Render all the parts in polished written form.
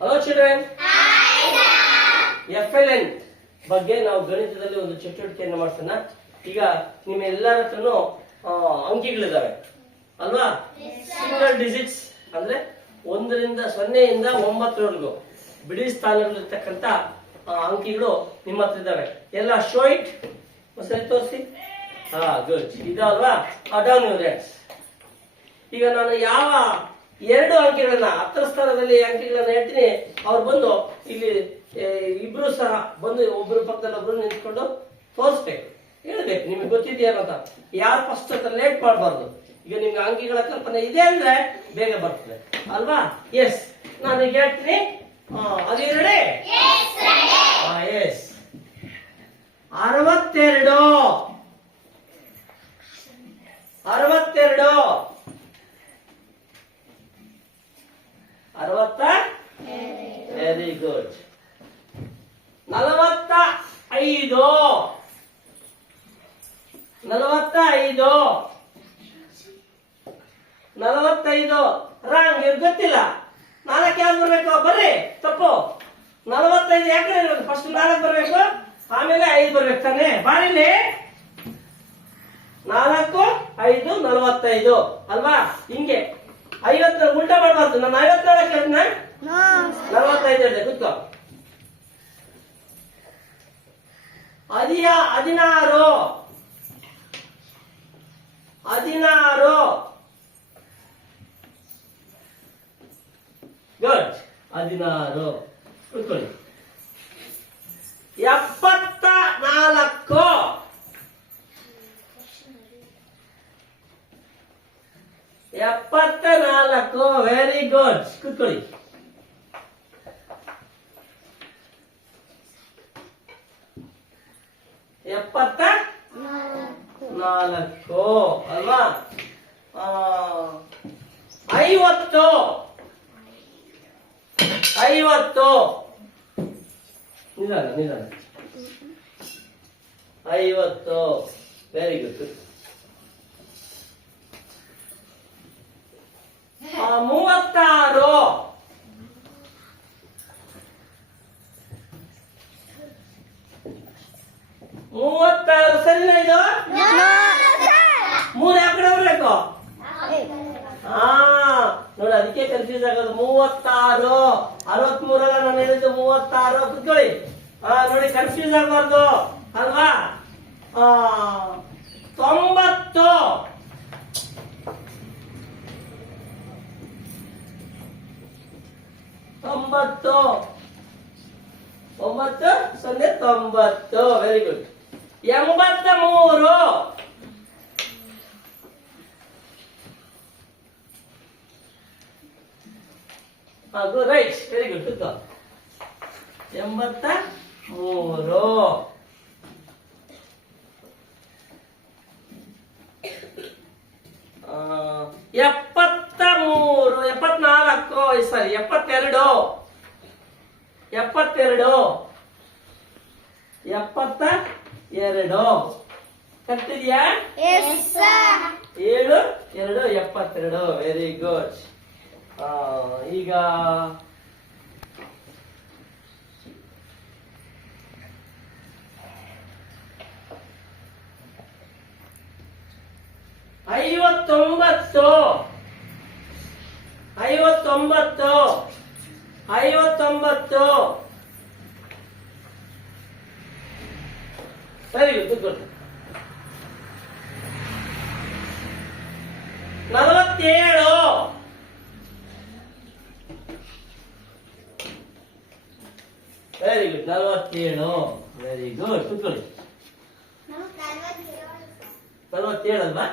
Hello children, FLN ಬಗ್ಗೆ ನಾವು ಗಣಿತದಲ್ಲಿ ಒಂದು ಚಟುವಟಿಕೆಯನ್ನು ಮಾಡ್ಸೋಣ. ಈಗ ನಿಮ್ಮೆಲ್ಲರ ಹತ್ರನು ಅಂಕಿಗಳಿದಾವೆ ಅಲ್ವಾ? ಸಿಂಗಲ್ ಡಿಜಿಟ್ಸ್ ಅಂದ್ರೆ 0 ಇಂದ 9 ಬಿಡಿ ಸ್ಥಾನಗಳಿರ್ತಕ್ಕಂಥ ಅಂಕಿಗಳು ನಿಮ್ಮ ಹತ್ರ ಇದ್ದಾವೆ. ಎಲ್ಲ ಶೋ ಇಟ್, ಸರಿ ತೋರಿಸಿ. ಗುಡ್, ಇದಲ್ವಾ? Down your hands. ಈಗ ನಾನು ಯಾವ 2 ಅಂಕಿಗಳನ್ನ 10 ಸ್ಥಾನದಲ್ಲಿ ಅಂಕಿಗಳನ್ನ ಹೇಳ್ತೀನಿ, ಅವ್ರು ಬಂದು ಇಲ್ಲಿ ಇಬ್ರು ಸಹ ಬಂದು ಒಬ್ರು ಪಕ್ಕದಲ್ಲಿ ಒಬ್ರು ನಿಂತ್ಕೊಂಡು ತೋರಿಸ್ಬೇಕು, ಹೇಳ್ಬೇಕು ನಿಮ್ಗೆ ಗೊತ್ತಿದೆಯೇನಂತ. ಯಾರು ಫಸ್ಟ್ ಅಂತ ಲೇಟ್ ಮಾಡಬಾರ್ದು. ಈಗ ನಿಮ್ಗೆ ಅಂಕಿಗಳ ಕಲ್ಪನೆ ಇದೆ ಅಂದ್ರೆ ಬೇಗ ಬರ್ತದೆ ಅಲ್ವಾ? ಎಸ್, ನಾನು ಹೇಳ್ತೀನಿ. ಅದು ready? Yes. 62 very good. 45 wrong, ಇವ್ರು ಗೊತ್ತಿಲ್ಲ. 4 ಯಾವ್ದು ಬರ್ಬೇಕು? ಬರ್ರಿ, ತಪ್ಪು. 45 ಯಾಕೆ? ಫಸ್ಟ್ 4 ಬರ್ಬೇಕು, ಆಮೇಲೆ 5 ಬರ್ಬೇಕು ತಾನೆ. ಬಾರಿಲಿ 4, 5, 45 ಅಲ್ವಾ? ಹಿಂಗೆ 50 ಉಲ್ಟಾ ಮಾಡಬಾರ್ದು. ನಾನು 54 ಹೇಳ್ತೀನ, 45 ಹೇಳಿದೆ. ಕೂತ್ಕೋ. 16 ಗುಡ್. 16 ಕೂತ್ಕೊಳ್ಳಿ. 74 ವೆರಿ ಗುಡ್. ಕೂತ್ಕೊಳ್ಳಿ. 74 ಅಲ್ವಾ? 50 ನಿಧಾನ 50 ವೆರಿ ಗುಡ್. 36 ಸರಿನಾ? ಇದು 3 ಯಾವ ಕಡೆ ಬರ್ಬೇಕು? ನೋಡಿ, ಅದಕ್ಕೆ ಕನ್ಫ್ಯೂಸ್ ಆಗೋದು. 36 63 ಅಲ್ಲ ನಾನು ಹೇಳಿದ್ದು, 36. ಕುತ್ಕೊಳ್ಳಿ. ನೋಡಿ, ಕನ್ಫ್ಯೂಸ್ ಆಗಬಾರ್ದು ಅಲ್ವಾ? 90 very good. 83 right, very good. 83 74 sorry 72 ಕಟ್ಟಿದ್ಯಾ? 7 2 72 ವೆರಿ ಗುಡ್. ಈಗ 59 very good. Good. 47 very good. 47 very good. ಕೂತ್ಕೊಳ್ಳಿ. 47 ಅಲ್ವಾ?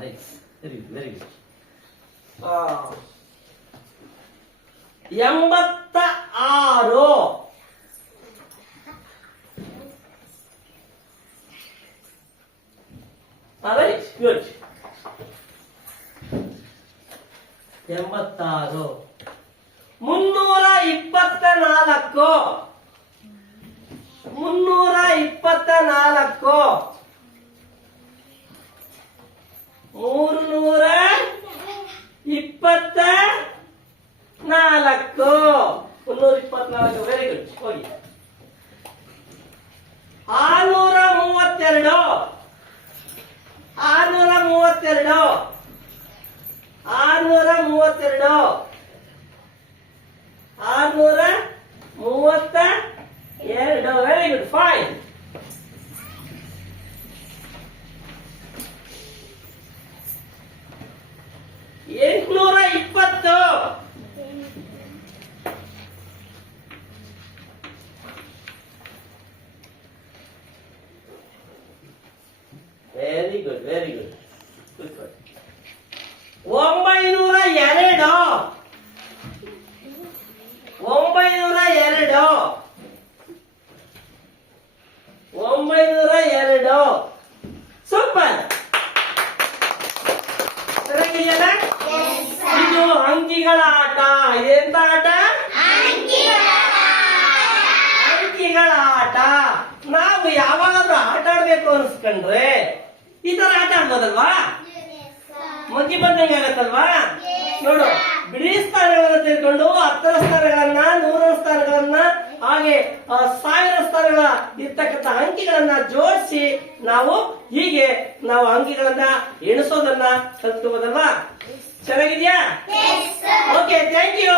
Right, very good, very good. 86 right, good. 86 324 324 324 very good. ಹೋಗಿ. 632 632 632 632 very good. Fine. 820 very good very good. 902 super. ಸರಿಯಾಗಿದೆಯಲ್ಲ? ಇದು ಅಂಕಿಗಳ ಆಟ. ಎಂತ ಆಟ? ಅಂಕಿಗಳ ಆಟ. ನಾವು ಯಾವಾಗಾದ್ರೂ ಆಟ ಆಡ್ಬೇಕು ಅನ್ಸ್ಕೊಂಡ್ರೆ ಈ ತರ ಆಟ ಆಡ್ಬೋದಲ್ವಾ? ಮಗ್ಗಿ ಬಂದಂಗೆ ಆಗತ್ತಲ್ವಾ? ನೋಡು, ಬಿಡಿ ಸ್ಥಾನಗಳನ್ನ ತೆಗೆದುಕೊಂಡು 10 ಸ್ಥಾನಗಳನ್ನ, 100 ಸ್ಥಾನಗಳನ್ನ, ಹಾಗೆ 1000 ಸ್ಥಾನಗಳ ಇರ್ತಕ್ಕಂಥ ಅಂಕಿಗಳನ್ನ ಜೋಡಿಸಿ ನಾವು ಹೀಗೆ ನಾವು ಅಂಕಿಗಳನ್ನ ಎಣಿಸೋದನ್ನ ಕಲ್ತ್ಕೋಬೋದಲ್ವಾ? ಚೆನ್ನಾಗಿದ್ಯಾ? Okay, thank you.